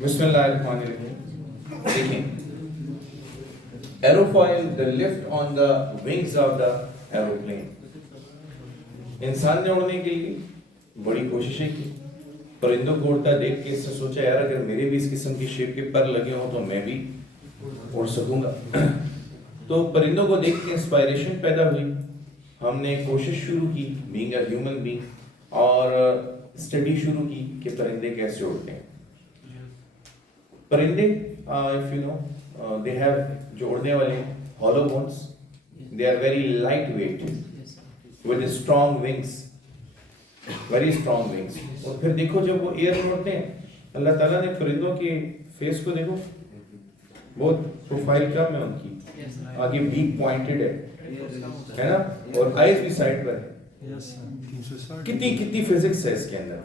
बिस्मिल्लाहिर्रहमानिर्रहीम। देखिए, aerofoil, the lift on the wings of the aeroplane. इंसान ने उड़ने के लिए बड़ी कोशिशें की। परिंदों को उड़ता देख के इससे सोचा, यार अगर मेरे भी इस किस्म की शेप के पर लगे हों तो मैं भी उड़ सकूंगा। तो परिंदों को देख के इंस्पायरेशन पैदा हुई। हमने कोशिश शुरू की, बीइंग अ ह्यूमन बीइंग, और स्टडी शुरू की कि परिंदे कैसे उड़ते हैं। परिंदे, if you know, they have, जो उड़ने वाले hollow bones, they are very light weight with strong wings, very strong wings. और फिर देखो जब वो एयर में उड़ते हैं, अल्लाह ताला ने परिंदों के फेस को देखो, बहुत प्रोफाइल कम है उनकी, आगे बीक पॉइंटेड है ना, और आईज भी साइड पर है। कितनी कितनी फिजिक्स है इसके अंदर।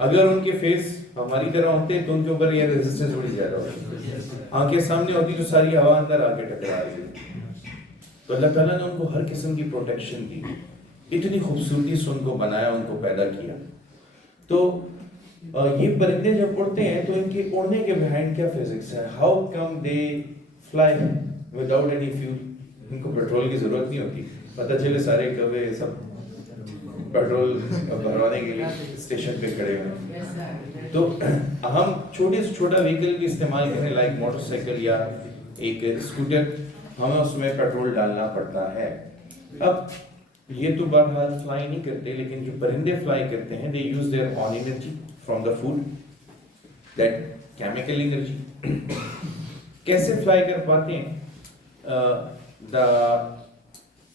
अगर उनके फेस हमारी तरह होते तो उनके ऊपर एयर रेजिस्टेंस बड़ी ज्यादा होती। आंखें सामने होती तो सारी हवा अंदर आके टकरा रही। तो अल्लाह ताला ने उनको हर किस्म की प्रोटेक्शन दी, इतनी खूबसूरती से उनको बनाया, उनको पैदा किया। तो ये परिंदे जब उड़ते हैं तो इनके उड़ने के बिहाइंड क्या फिजिक्स है? How come they fly without any fuel? इनको पेट्रोल की जरूरत नहीं होती। पता चले सारे कौवे सब पेट्रोल भरवाने के लिए स्टेशन पे खड़े हुए। तो हम छोटे से छोटा व्हीकल भी इस्तेमाल करें, लाइक मोटरसाइकिल या एक स्कूटर, हमें उसमें पेट्रोल डालना पड़ता है। अब ये तो बहरहाल फ्लाई नहीं करते, लेकिन जो परिंदे फ्लाई करते हैं, they use their own energy from the food, that chemical energy. कैसे फ्लाई कर पाते हैं?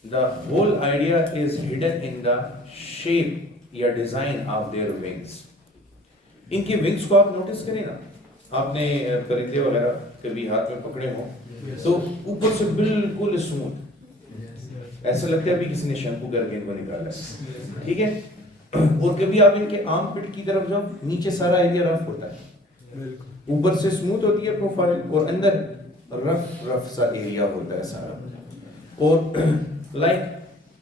The whole idea is hidden in the shape या डिजाइन ऑफ देयर विंग्स। इनके विंग्स को आप नोटिस करें ना, आपने परिंदे वगैरह कभी हाथ में पकड़े हो तो ऊपर से बिल्कुल स्मूथ, ऐसा लगता है अभी किसी ने शैम्पू करके इनको निकाला है, ठीक है। और कभी आप इनके आर्म पिट की तरफ जाओ, नीचे सारा एरिया रफ होता है, ऊपर से स्मूथ होती है प्रोफाइल और अंदर रफ रफ सा एरिया होता है सारा। और like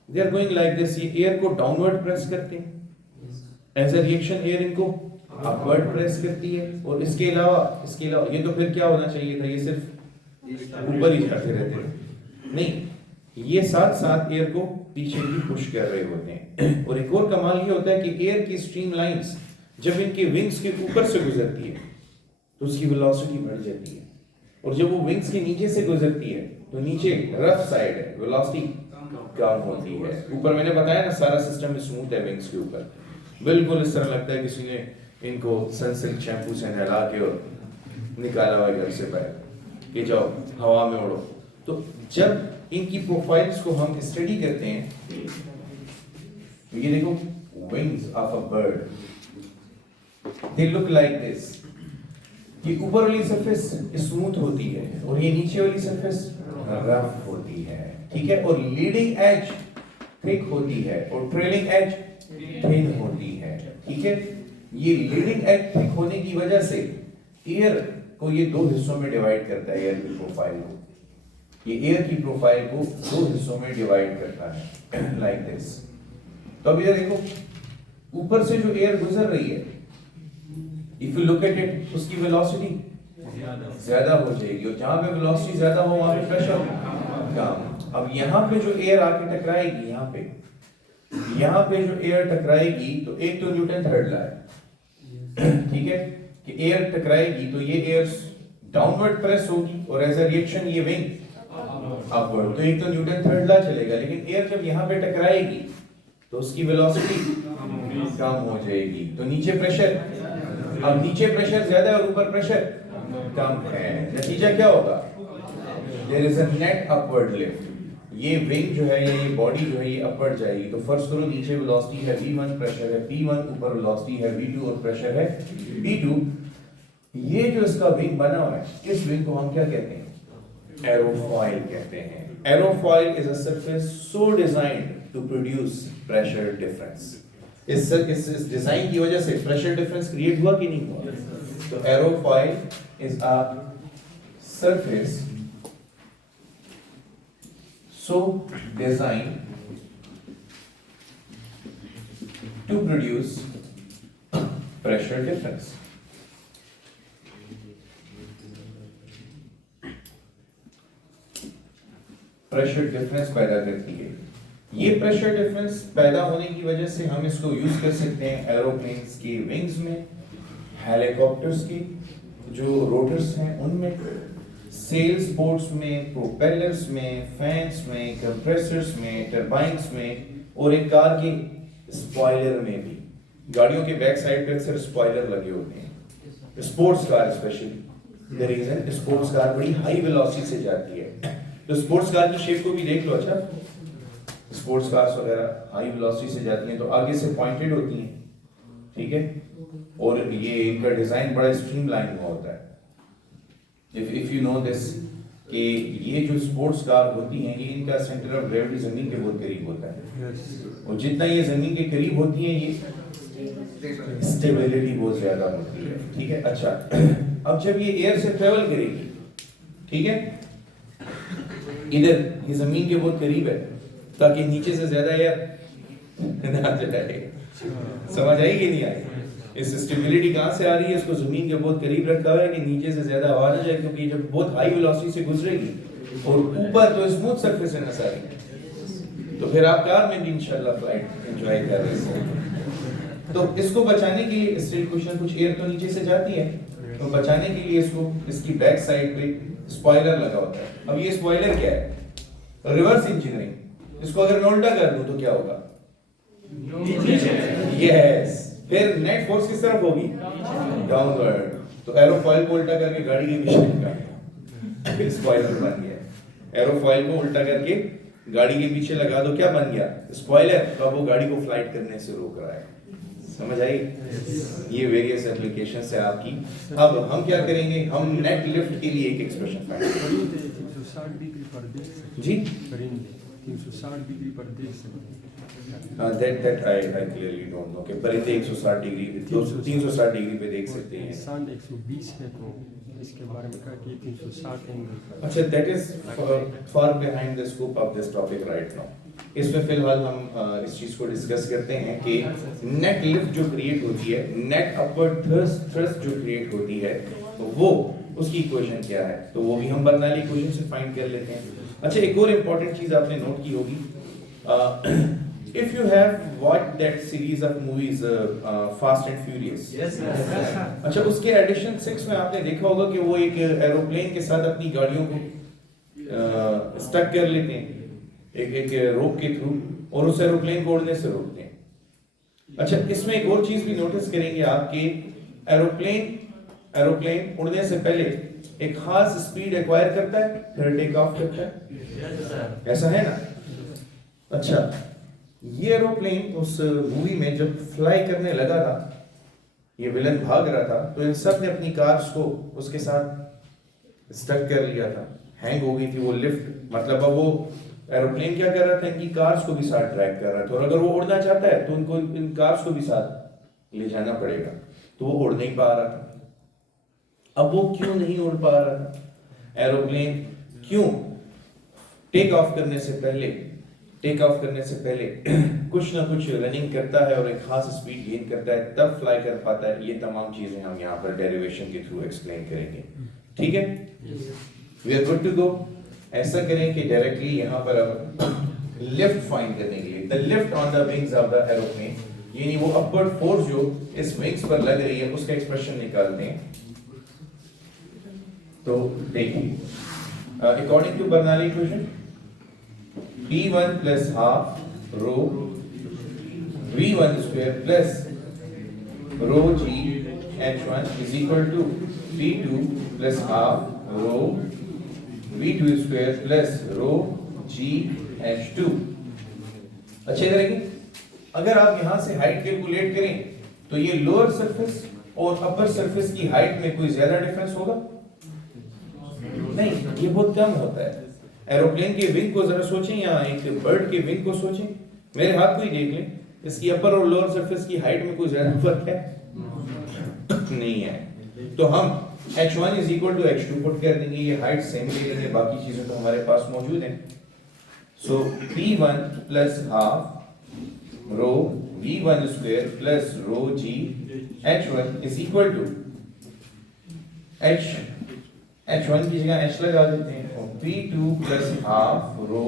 they are going like this, ये एयर को डाउनवर्ड प्रेस करते हैं, एज अ रिएक्शन एयर इनको अपवर्ड प्रेस करती है। और इसके अलावा ये तो फिर क्या होना चाहिए था, ये सिर्फ ऊपर ही जाते रहते हैं, नहीं, ये साथ साथ एयर को पीछे भी पुश कर रहे होते हैं। और एक और कमाल ये होता है कि एयर की स्ट्रीम लाइंस जब इनके विंग्स के ऊपर से गुजरती है तो उसकी वेलोसिटी बढ़ जाती है, और जब वो विंग्स के नीचे से गुजरती है तो नीचे रफ साइड है, वेलोसिटी कम होती है। ऊपर मैंने बताया ना सारा सिस्टम स्मूथ है, विंग्स के ऊपर बिल्कुल इस तरह लगता है किसी ने इनको सनसिल्क शैम्पू से नहला के और निकाला हुआ घर से बाहर कि जाओ हवा में उड़ो। तो जब इनकी प्रोफाइल्स को हम स्टडी करते हैं, ये देखो wings of a bird, they look like this. ये ऊपर वाली सरफेस स्मूथ होती है और ये नीचे वाली सरफेस रफ होती है, ठीक है। और लीडिंग एज थिक होती है और ट्रेलिंग एज थिन होती है, ठीक है। ये लीडिंग एज थिक होने की वजह से एयर को ये दो हिस्सों में डिवाइड करता है। एयर की प्रोफाइल को, ये एयर की प्रोफाइल को दो हिस्सों में डिवाइड करता है लाइक दिस। तो अब ये देखो ऊपर से जो एयर गुजर रही है, if you look at it, उसकी वेलोसिटी ज्यादा हो जाएगी, और जहां पे वेलोसिटी ज्यादा हो वहां पे प्रेशर कम। अब यहाँ पे जो एयर आके टकराएगी, यहाँ पे जो एयर टकराएगी, तो एक तो न्यूटन थर्ड लॉ है, ठीक है, कि एयर टकराएगी तो ये एयर डाउनवर्ड प्रेस होगी और एज अ रिएक्शन ये विंग अपवर्ड, तो एक तो न्यूटन थर्ड लॉ चलेगा। लेकिन एयर जब यहाँ पे टकराएगी तो उसकी वेलोसिटी कम हो जाएगी, तो नीचे प्रेशर, अब नीचे प्रेशर ज्यादा है और ऊपर प्रेशर कम है, नतीजा क्या होगा? There is a net upward lift. ये विंग जो है, ये बॉडी जो है, ये अपवर्ड जाएगी। तो फर्स्ट करो, नीचे वेलोसिटी है v1, प्रेशर है p1, ऊपर वेलोसिटी है v2 और प्रेशर है p2। ये जो इसका विंग बना हुआ है, इस विंग को हम क्या कहते हैं? एरोफॉइल कहते हैं। Aerofoil is a surface so designed to produce pressure difference. इस डिजाइन की वजह से प्रेशर डिफरेंस क्रिएट हुआ कि नहीं हुआ? तो aerofoil is a surface so designed to produce pressure difference। Pressure difference पैदा करती है। ये प्रेशर डिफरेंस पैदा होने की वजह से हम इसको यूज कर सकते हैं एरोप्लेन्स की विंग्स में, हेलीकॉप्टर्स की जो रोटर्स हैं उनमें, सेल्स बोट्स में, प्रोपेलर्स में, फैंस में, कंप्रेसर्स में, टरबाइन्स में, और एक कार के स्पॉइलर में भी। गाड़ियों के बैक साइड पे अक्सर स्पॉइलर लगे होते हैं, sports car specially. The reason sports car बड़ी हाई वेलोसिटी से जाती है, तो स्पोर्ट्स कार की शेप को भी देख लो। अच्छा, स्पोर्ट्स कार्स वगैरह हाई वेलोसिटी से जाती हैं तो आगे से पॉइंटेड होती हैं, ठीक है, और ये इनका डिजाइन बड़ा स्ट्रीमलाइन हुआ होता है। इफ यू नो दिस कि ये जो स्पोर्ट्स कार होती हैं ये इनका सेंटर ऑफ ग्रेविटी जमीन के बहुत करीब होता है, और जितना ये जमीन के करीब होती है ये स्टेबिलिटी बहुत ज्यादा होती है, ठीक है। अच्छा, अब जब ये एयर से ट्रेवल करेगी, ठीक है, इधर ये जमीन के बहुत करीब है ताकि नीचे से ज्यादा एयर ना जाए। समझ आई कि नहीं आई? इस स्टेबिलिटी कहाँ से आ रही है? इसको जमीन के बहुत करीब रखा हुआ है कि नीचे से ज्यादा हवा ना जाए, क्योंकि जब बहुत हाई वेलोसिटी से गुजरेगी और ऊपर तो स्मूथ सरफेस है ना सारी, तो फिर आप कार में भी इंशाल्लाह फ्लाइट एंजॉय कर रहे हैं। तो इसको बचाने के लिए स्टिल क्वेश्चन, कुछ एयर तो नीचे से जाती है, तो बचाने के लिए इसको इसकी बैक साइड पे स्पॉइलर लगा होता है। अब ये स्पॉइलर क्या है? Reverse engineering. इसको अगर मैं उल्टा कर दूं तो क्या होगा? यस, फिर नेट फोर्स किस तरफ होगी? डाउनवर्ड। तो एरोफॉइल को उल्टा करके गाड़ी के पीछे लगा, स्पॉइलर बन गया। एरोफॉइल को उल्टा करके गाड़ी के पीछे लगा दो, क्या बन गया? स्पॉइलर। तो अब वो गाड़ी को फ्लाइट करने से रोक रहा है। समझ आई? ये वेरियस एप्लीकेशन है आपकी। अब हम क्या करेंगे? हम नेट लिफ्ट के लिए एक एक्सप्रेशन फाइंड करेंगे। 360 डिग्री पर देख सकते जी, 360 डिग्री पर देख सकते that I clearly don't know कि परिंदे 160 डिग्री 360 डिग्री पे देख सकते हैं। इंसान 120 है, तो इसके बारे में कहा कि 360 एंगल। अच्छा, that is far behind the scope of this topic right now। इसमें फिलहाल हम इस चीज को डिस्कस करते हैं कि नेट लिफ्ट जो क्रिएट होती है, नेट अपवर्ड थ्रस्ट जो क्रिएट होती है, तो वो उसकी इक्वेशन क्या है, तो वो भी हम बर्नौली इक्वेशन से फाइंड कर लेते हैं। अच्छा, एक और इम्पोर्टेंट चीज आपने नोट की होगी, if you have watched that series of movies Fast and Furious, yes, yes. अच्छा, उसके एडिशन 6 में आपने देखा होगा कि वो एक एरोप्लेन के साथ अपनी गाड़ियों को स्टक कर लेते हैं एक रोप के थ्रू, और उस एरोप्लेन को उड़ने से रोकते हैं। अच्छा, इसमें एक और चीज भी नोटिस करेंगे आपके, एरोप्लेन उड़ने से पहले एक खास स्पीड एक्वायर करता है, फिर टेक ऑफ करता है, ऐसा है ना? अच्छा, ये एरोप्लेन उस मूवी में जब फ्लाई करने लगा था, ये विलन भाग रहा था, तो इन सब ने अपनी कार्स को उसके साथ स्टक कर लिया था, हैंग हो गई थी वो लिफ्ट। मतलब अब वो एरोप्लेन क्या कर रहा था? इनकी कार्स को भी साथ ड्रैग कर रहा था, और अगर वो उड़ना चाहता है तो उनको इन कार्स को भी साथ ले जाना पड़ेगा, तो वो उड़ नहीं पा रहा था। अब वो क्यों नहीं उड़ पा रहा था? एरोप्लेन क्यों टेक ऑफ करने से पहले कुछ ना कुछ रनिंग करता है और एक खास स्पीड गेन करता है, तब फ्लाई कर पाता है। ये तमाम चीजें हम यहाँ पर डेरिवेशन के थ्रू एक्सप्लेन करेंगे, ठीक है? We are good to go. ऐसा करें कि डायरेक्टली यहाँ पर अब लिफ्ट फाइंड करने के लिए, the lift on the wings of the aeroplane, यानी वो अपवर्ड फोर्स जो इस विंग्स पर लग रही है, उसका एक्सप्रेशन निकालते हैं। तो देखिए, according to Bernoulli equation, P1 plus half rho V1 square plus rho G H1 is equal to P2 plus half rho V2 square plus rho G H2। अच्छे करेंगे। अगर आप यहां से हाइट कैलकुलेट करें तो ये लोअर सरफेस और अपर सरफेस की हाइट में कोई ज्यादा डिफरेंस होगा? नहीं, ये बहुत कम होता है। एरोप्लेन के विंग को जरा सोचें, या एक बर्ड के विंग को सोचें, मेरे हाथ को ही देख लें, इसकी अपर और लोअर सरफेस की हाइट में कोई ज्यादा फर्क है? नहीं है। तो हम h1 is equal to h2 put कर देंगे, ये हाइट सेम ले लेंगे, बाकी चीजें तो हमारे पास मौजूद हैं। सो p1 plus half rho v1 square plus rho g h1 is equal to h H1 की जगह H लगा देते हैं और P2 plus half rho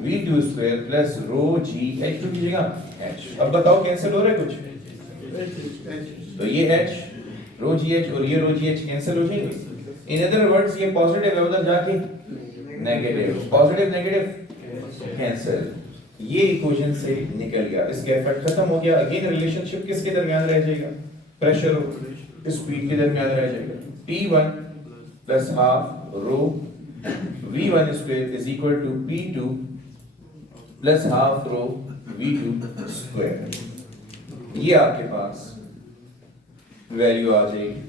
V2 square plus रो G H2 की जगह H। अब बताओ कैंसिल हो रहा है कुछ? तो ये H रो GH और ये रो GH कैंसिल हो जाएंगे। इन अदर वर्ड्स ये पॉजिटिव है, उधर जाके नेगेटिव, पॉजिटिव नेगेटिव कैंसिल। ये इक्वेशन से निकल गया, इसका इफेक्ट खत्म हो गया। अगेन रिलेशनशिप किसके दरमियान रह जाएगा? प्रेशर और स्पीड के दरमियान रह जाएगा। P1 plus half rho V1 square is equal to P2 plus half rho V2 square. ये आपके पास वैल्यू आ जाएगी,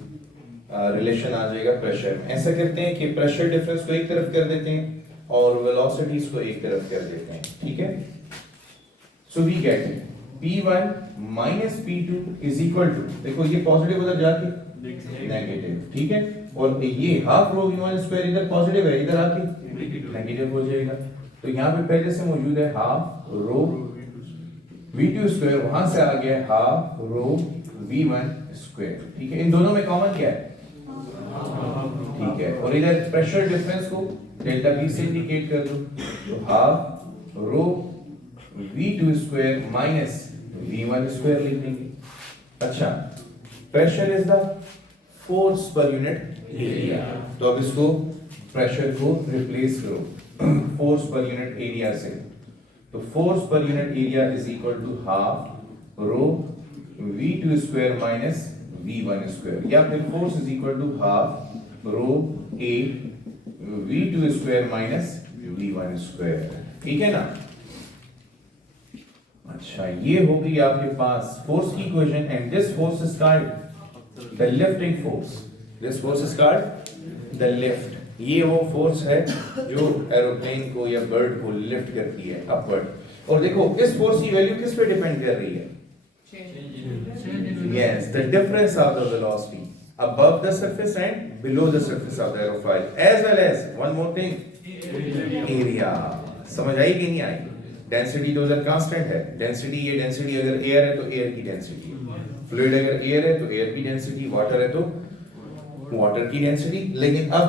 रिलेशन आ जाएगा प्रेशर में। ऐसा करते हैं कि प्रेशर डिफरेंस को एक तरफ कर देते हैं और वेलोसिटीज को एक तरफ कर देते हैं, ठीक है। So we get P1 minus P2 is equal to, देखो ये पॉजिटिव उधर जाके नेगेटिव, ठीक है, और ये हाफ रो V1 स्क्वायर इधर पॉजिटिव है, इधर आके नेगेटिव हो जाएगा। तो यहाँ पे पहले से मौजूद है हाफ रो V2 स्क्वायर, वहां से आ गया हाफ रो V1 स्क्वायर, ठीक है। इन दोनों में कॉमन क्या है? ठीक है, और इधर प्रेशर डिफरेंस को डेल्टा P से इंडिकेट कर दो, तो half rho V2 square minus V1 square लिख देंगे। अच्छा, pressure is the force per unit area, तो अब इसको प्रेशर को रिप्लेस करो फोर्स पर यूनिट एरिया से, तो force per unit area is equal to half rho V2 square minus V1 square, या फिर force is equal to half rho A V2 square minus V1 square, ठीक है ना। अच्छा, ये हो गई आपके पास फोर्स की equation, and this force is called the lifting force. This force is called the lift. ये वो फोर्स है जो एरोप्लेन को या बर्ड को लिफ्ट करती है अपवर्ड। और देखो इस फोर्स की वैल्यू किस पे डिपेंड कर रही है? Yes, the difference of the velocity above the surface and below the surface of the aerofoil, as well as one more thing, area। समझ आई कि नहीं आई? डेंसिटी तो उधर कांस्टेंट है, डेंसिटी ये डेंसिटी अगर एयर है तो एयर की डेंसिटी, फ्लूइड अगर एयर है तो एयर की डेंसिटी, वाटर है तो वाटर की डेंसिटी। लेकिन अब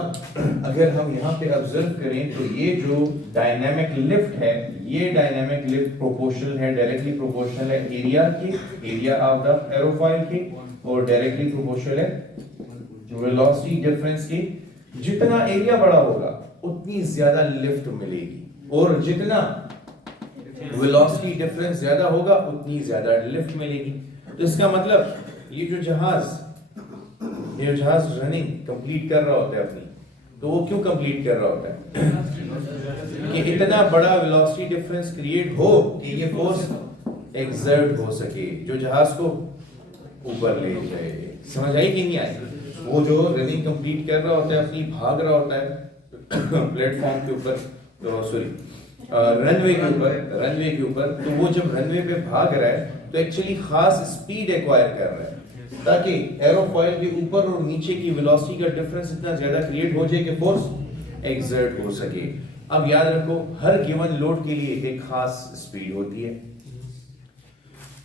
अगर हम यहाँ पे ऑब्जर्व करें तो ये जो डायनामिक लिफ्ट है, ये डायनामिक लिफ्ट प्रोपोर्शनल है, डायरेक्टली प्रोपोर्शनल है एरिया के, एरिया ऑफ द एरोफॉइल के, और डायरेक्टली प्रोपोर्शनल है वेलोसिटी डिफरेंस के। जितना एरिया बड़ा होगा उतनी ज्यादा लिफ्ट मिलेगी, और जितना वेलोसिटी डिफरेंस ज्यादा होगा उतनी ज्यादा लिफ्ट मिलेगी। तो इसका मतलब ये जो जहाज रनिंग कंप्लीट कर रहा होता है अपनी, तो वो क्यों कंप्लीट कर रहा होता है? कि इतना बड़ा वेलोसिटी डिफरेंस क्रिएट हो कि ये फोर्स एक्सर्ट हो सके जो जहाज को ऊपर ले जाए। समझ आई कि नहीं आई? वो जो रनिंग कंप्लीट कर रहा होता है अपनी, भाग रहा होता है प्लेटफॉर्म के ऊपर, सॉरी रनवे के ऊपर, तो वो जब रनवे पे भाग रहा है तो एक्चुअली खास स्पीड एक्वायर कर रहा है ताकि एरोफॉइल के ऊपर और नीचे की वेलोसिटी का डिफरेंस इतना ज्यादा क्रिएट हो जाए कि फोर्स एक्सर्ट हो सके। अब याद रखो हर गिवन लोड के लिए एक खास स्पीड होती है।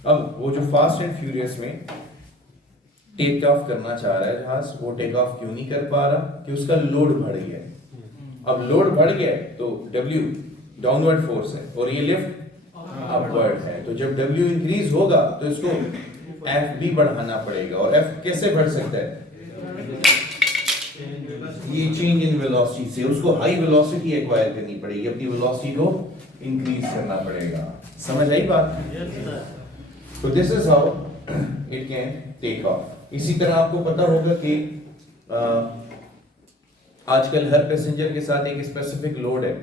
अब वो जो फास्ट एंड फ्यूरियस में टेक ऑफ करना चाह रहा है जहाज, वो टेक ऑफ क्यों नहीं कर पा रहा? कि उसका लोड बढ़ गया है। अब लोड बढ़ गया है तो W डाउनवर्ड फोर्स है और ये लिफ्ट अपवर्ड है, तो जब W इंक्रीज होगा तो इसको F भी बढ़ाना पड़ेगा। और F कैसे बढ़ सकता है? ये चेंज इन वेलोसिटी से, उसको हाई वेलोसिटी एक्वायर करनी पड़ेगी, अपनी वेलोसिटी को इंक्रीज करना पड़ेगा। समझ आई बात? तो this is how it can take off. इसी तरह आपको पता होगा कि आजकल हर पैसेंजर के साथ एक स्पेसिफिक लोड है,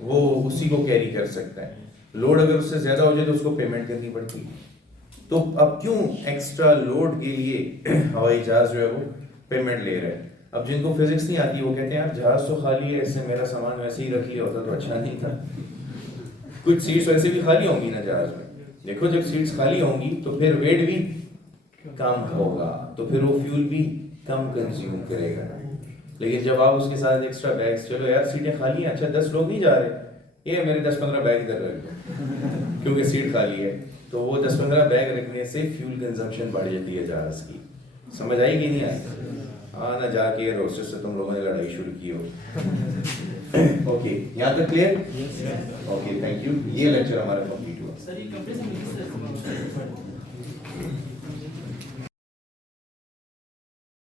वो उसी को कैरी कर सकता है। लोड अगर उससे ज्यादा हो जाए तो उसको पेमेंट करनी पड़ती है। तो अब क्यों एक्स्ट्रा लोड के लिए हवाई जहाज जो है वो पेमेंट ले रहे हैं? अब जिनको फिजिक्स नहीं आती वो कहते हैं यार जहाज तो खाली है, इससे मेरा सामान वैसे ही रख लिया होता तो अच्छा नहीं था। कुछ सीट्स वैसे भी खाली होंगी ना जहाज में, देखो जब सीट्स खाली होंगी तो फिर वेट भी कम होगा, तो फिर वो फ्यूल भी कम कंज्यूम करेगा। लेकिन जब आप उसके साथ एक्स्ट्रा बैग्स, चलो यार सीटें खाली हैं, अच्छा 10 लोग नहीं जा रहे, ये मेरे 10-15 बैग इधर रख दो क्योंकि सीट खाली है, तो वो 10-15 बैग रखने से फ्यूल कंजम्पशन बढ़ जाती है जहाज की। समझ आई कि नहीं आई? हाँ ना जाके एयर होस्टेस से तुम लोगों ने लड़ाई शुरू की हो। ओके, यहाँ तक क्लियर? Okay, thank you. ये लेक्चर हमारा कंप्लीट हुआ। सर ये कपड़े से मिक्स है